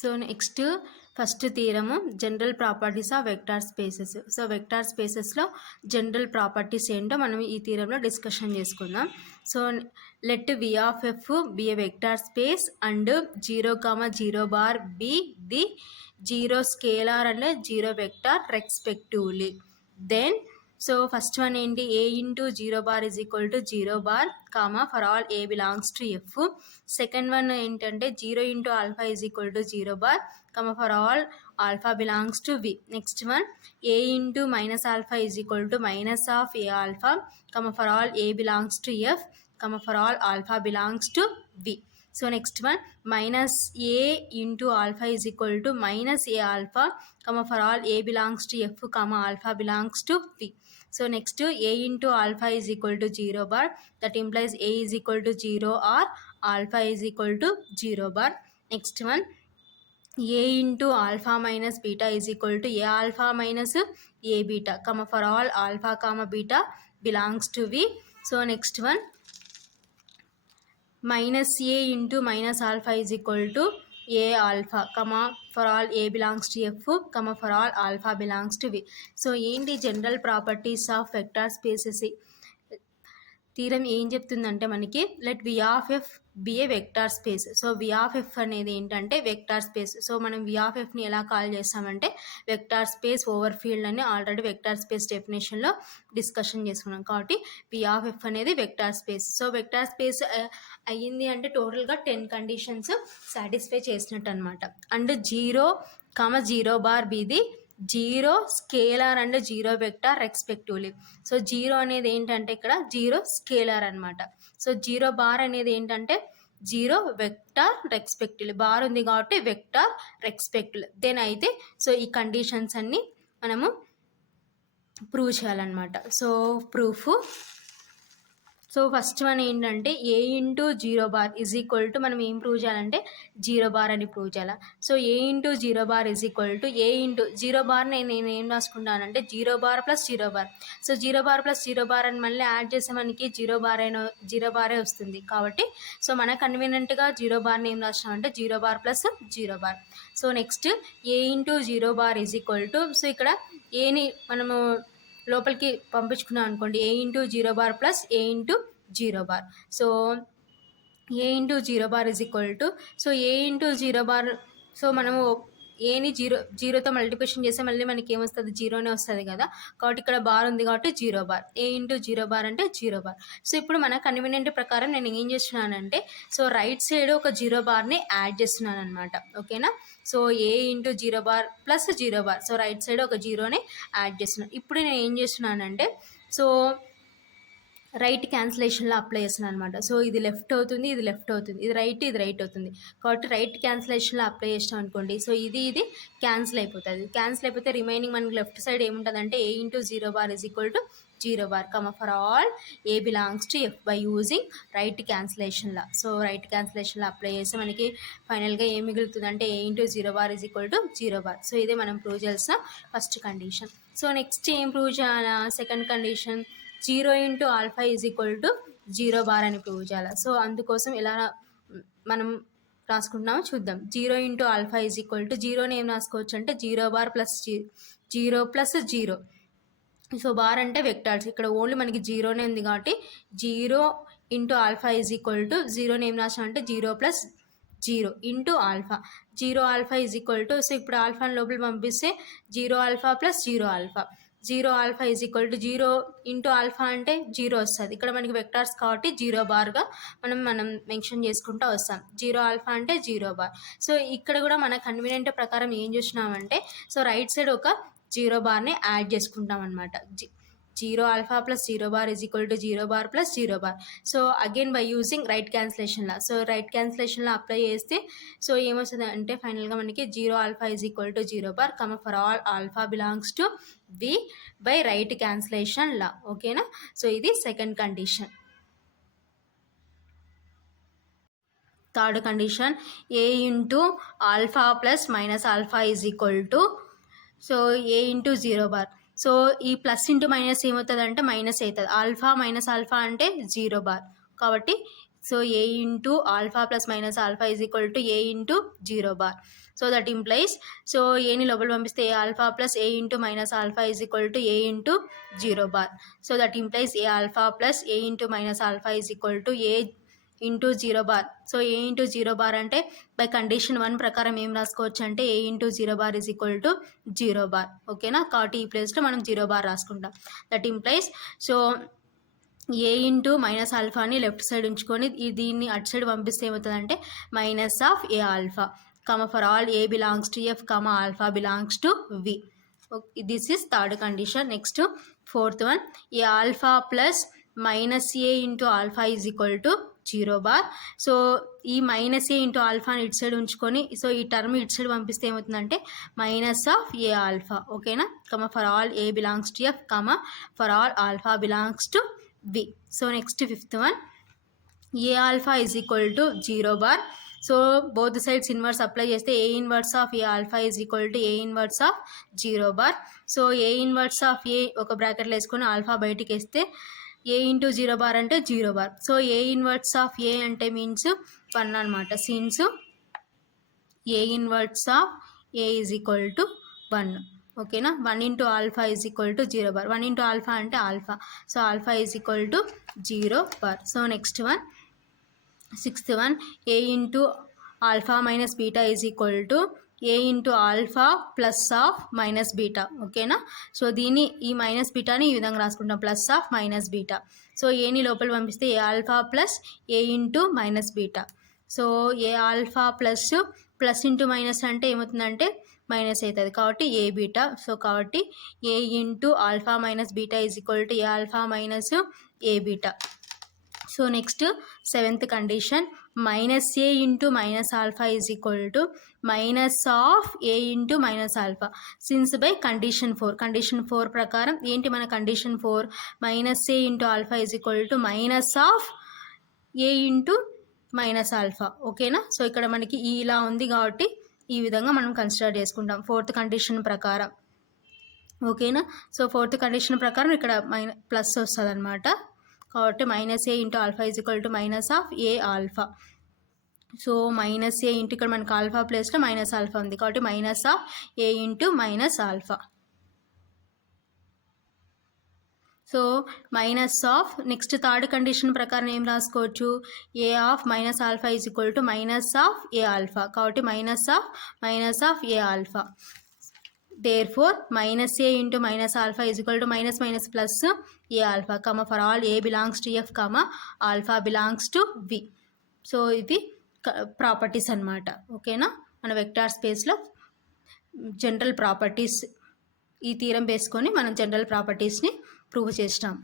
So next first theorem general properties of vector spaces. So vector స్పేసెస్లో general properties ఏంటో మనం ఈ థీరంలో డిస్కషన్ చేసుకుందాం. So let V of F be a vector space and 0, 0 be the 0 scalar and 0 vector respectively. Then so first one ఏంటి, a into 0 is equal to 0 comma for all a belongs to F. Second one ఏంటంటే 0 into alpha is equal to 0 comma for all alpha belongs to V. Next one a into minus alpha is equal to minus of a alpha comma for all a belongs to F comma for all alpha belongs to V. So next one minus a into alpha is equal to minus a alpha comma for all a belongs to f comma alpha belongs to v. So next a into alpha is equal to 0 that implies a is equal to 0 or alpha is equal to 0 Next one a into alpha minus beta is equal to a alpha minus a beta comma for all alpha comma beta belongs to v. So next one minus a into minus alpha is equal to a alpha comma for all a belongs to f comma for all alpha belongs to v. So ఏంటి general properties of vector spaces theorem ఏం చెప్తుందంటే మనకి let V of F be a vector space. So V of F అనేది ఏంటంటే vector space. So మనం వి of ఎఫ్ని ఎలా call చేస్తామంటే vector space over field అని ఆల్రెడీ వెక్టార్ స్పేస్ డెఫినేషన్లో డిస్కషన్ చేసుకున్నాం. కాబట్టి వి ఆఫ్ ఎఫ్ అనేది vector space. So vector space అయ్యింది అంటే టోటల్గా 10 కండిషన్స్ సాటిస్ఫై చేసినట్టు అనమాట. And 0, 0 బీది 0 scalar and 0 vector respectively. So 0 అనేది ఏంటంటే ఇక్కడ 0 స్కేలార్ అనమాట. సో 0 అనేది ఏంటంటే 0 వెక్టార్ రెస్పెక్టివ్లీ. బార్ ఉంది కాబట్టి వెక్టార్ రెస్పెక్టివ్లీ. దెన్ అయితే సో ఈ కండిషన్స్ అన్నీ మనము ప్రూవ్ చేయాలన్నమాట. So proof so first one ఏంటంటే a into 0 is equal to మనం ఏం ప్రూవ్ చేయాలంటే 0 అని ప్రూవ్ చేయాలి. So a into 0 is equal to a into 0 నేను ఏం రాసుకుంటానంటే 0 ప్లస్ 0. సో 0 ప్లస్ 0 అని మళ్ళీ యాడ్ చేస్తే మనకి 0 వస్తుంది. కాబట్టి సో మన కన్వీనియంట్గా 0 ఏం రాసినామంటే 0 plus 0. So next a into 0 is equal to so ఇక్కడ ఏని మనము లోపలికి పంపించుకున్నాం అనుకోండి a into 0 plus a into 0. So a into 0 is equal to so a into 0 so మనము ఏని 0తో మల్టిప్లికేషన్ చేస్తే మళ్ళీ మనకి ఏమొస్తుంది 0నే వస్తుంది కదా. కాబట్టి ఇక్కడ బార్ ఉంది కాబట్టి 0 a ఇంటూ 0 అంటే 0. సో ఇప్పుడు మన కన్వీనియంట్ ప్రకారం నేను ఏం చేస్తున్నానంటే సో రైట్ సైడ్ ఒక 0 యాడ్ చేస్తున్నాను అనమాట. ఓకేనా. So a into 0 plus 0. So right side ఒక 0ని యాడ్ చేస్తున్నాను. ఇప్పుడు నేను ఏం చేస్తున్నానంటే సో రైట్ క్యాన్సిలేషన్లో అప్లై చేస్తున్నాను అనమాట. సో ఇది లెఫ్ట్ అవుతుంది, ఇది లెఫ్ట్ అవుతుంది, ఇది రైట్ అవుతుంది. కాబట్టి రైట్ క్యాన్సిలేషన్లో అప్లై చేసినాం అనుకోండి. సో ఇది క్యాన్సిల్ అయిపోతుంది. క్యాన్సిల్ అయిపోతే రిమైనింగ్ మనకి లెఫ్ట్ సైడ్ ఏముంటుందంటే a into 0 is equal to 0 comma for all a belongs to f by using right క్యాన్సిలేషన్లో. సో రైట్ క్యాన్సిలేషన్లో అప్లై చేస్తే మనకి ఫైనల్గా ఏం మిగులుతుందంటే a into 0 is equal to 0. So ఇదే మనం ప్రూవ్ చేయాల్సిన ఫస్ట్ కండిషన్. సో నెక్స్ట్ ఏం ప్రూవ్ చేయాలా, second condition 0 into alpha is equal to 0 అని ప్రూవ్ చేయాలి. సో అందుకోసం ఎలా మనం రాసుకుంటున్నామో చూద్దాం. 0 into alpha is equal to 0ని ఏం రాసుకోవచ్చు అంటే 0 ప్లస్ 0. సో బార్ అంటే వెక్టార్స్. ఇక్కడ ఓన్లీ మనకి 0నే ఉంది కాబట్టి 0 into alpha is equal to 0ని ఏం రాసామంటే 0 plus 0 into alpha. 0 alpha is equal to so ఇప్పుడు ఆల్ఫాని లోపల పంపిస్తే 0 alpha plus 0 alpha. 0 alpha is equal to 0 into alpha అంటే 0 వస్తుంది. ఇక్కడ మనకి వెక్టార్స్ కాబట్టి 0 మనం మెన్షన్ చేసుకుంటూ వస్తాం. 0 ఆల్ఫా అంటే 0 సో ఇక్కడ కూడా మన కన్వీనియంట్ ప్రకారం ఏం చేసినామంటే సో రైట్ సైడ్ ఒక 0 యాడ్ చేసుకుంటాం అనమాట. 0 alpha plus 0 is equal to 0 plus 0. So again by using right క్యాన్సిలేషన్లో. సో రైట్ క్యాన్సిలేషన్లో అప్లై చేస్తే సో ఏమొస్తుంది అంటే ఫైనల్గా మనకి 0 alpha is equal to 0 comma for all alpha belongs to V by right క్యాన్సిలేషన్లా. ఓకేనా. సో ఇది second condition. Third condition a into alpha plus minus alpha is equal to so a into 0. So ఈ plus into minus ఏమవుతుంది అంటే minus అవుతుంది. Alpha minus alpha అంటే 0 కాబట్టి So A into alpha plus minus alpha is equal to A into 0 bar. So that implies, so A ni లోపల పంపిస్తే A alpha plus A into minus alpha is equal to A into 0 bar. So that implies A alpha plus A into minus alpha is equal to A into 0 bar. So a into 0 bar అంటే by condition 1 ప్రకారం ఏం రాసుకోవచ్చు అంటే a into 0 bar is equal to 0 bar. ఓకేనా, కాబట్టి ఈ ప్లేస్లో మనం 0 బార్ రాసుకుంటాం. That implies, so a into minus ఆల్ఫాని లెఫ్ట్ సైడ్ ఉంచుకొని దీన్ని అటు సైడ్ పంపిస్తే ఏమవుతుందంటే minus of a alpha comma for all a belongs to F comma alpha belongs to V. This is third condition. Next fourth one, a alpha plus minus a into alpha is equal to 0 bar. So ఈ minus a into ఆల్ఫాని ఇటు side ఉంచుకొని, so ఈ term ఇటు side పంపిస్తే ఏమవుతుందంటే minus of a alpha. ఓకేనా, comma for all a belongs to F comma for all alpha belongs to V. So next fifth one, a alpha is equal to 0 bar. So both sides inverse apply చేస్తే a inverse of a alpha is equal to a inverse of 0 bar. So a inverse of a ఒక బ్రాకెట్లో వేసుకొని alpha బయటికి వేస్తే ఏ into 0 bar అంటే 0 bar. So a inverse of a అంటే means 1 అనమాట. Since a inverse of a is equal to 1. ఓకేనా, 1 into alpha is equal to 0 bar. 1 into alpha అంటే alpha, so alpha is equal to 0 bar. So next one, sixth one, a into alpha minus beta is equal to a into alpha plus of minus beta. ఓకేనా, so దీన్ని ఈ minus బీటాని ఈ విధంగా రాసుకుంటాం, plus of minus beta. So ఏని లోపల పంపిస్తే a alpha plus a into minus beta. So a alpha plus plus into minus అంటే ఏమవుతుందంటే మైనస్ అవుతుంది, కాబట్టి ఏ బీటా. సో కాబట్టి a into alpha minus beta is equal to a alpha minus a beta. So next seventh condition, minus a into minus alpha is equal to minus of a into minus alpha. Since by condition 4. Condition 4 ప్రకారం ఏంటి మన condition 4, minus a into alpha is equal to minus of a into minus alpha. ఓకేనా, so ఇక్కడ మనకి ఇలా ఉంది కాబట్టి ఈ విధంగా మనం కన్సిడర్ చేసుకుంటాం ఫోర్త్ కండిషన్ ప్రకారం. ఓకేనా, సో ఫోర్త్ కండిషన్ ప్రకారం ఇక్కడ ప్లస్ వస్తుంది అనమాట, కాబట్టి minus a into alpha is equal to minus of a alpha. So minus a into ఇక్కడ మనకు ఆల్ఫా ప్లేస్లో మైనస్ ఆల్ఫా ఉంది, కాబట్టి minus of a into minus alpha. So minus of, next third condition ప్రకారం ఏం రాసుకోవచ్చు, a of minus alpha is equal to minus of a alpha, కాబట్టి minus of a alpha. Therefore, minus a into minus alpha is equal to minus minus plus a alpha, comma for all a belongs to f, comma alpha belongs to v. So ఇది properties అన్నమాట. ఓకేనా, మన vector స్పేస్లో general properties, ఈ theorem వేసుకొని మనం general ప్రాపర్టీస్ని prove చేస్తాం.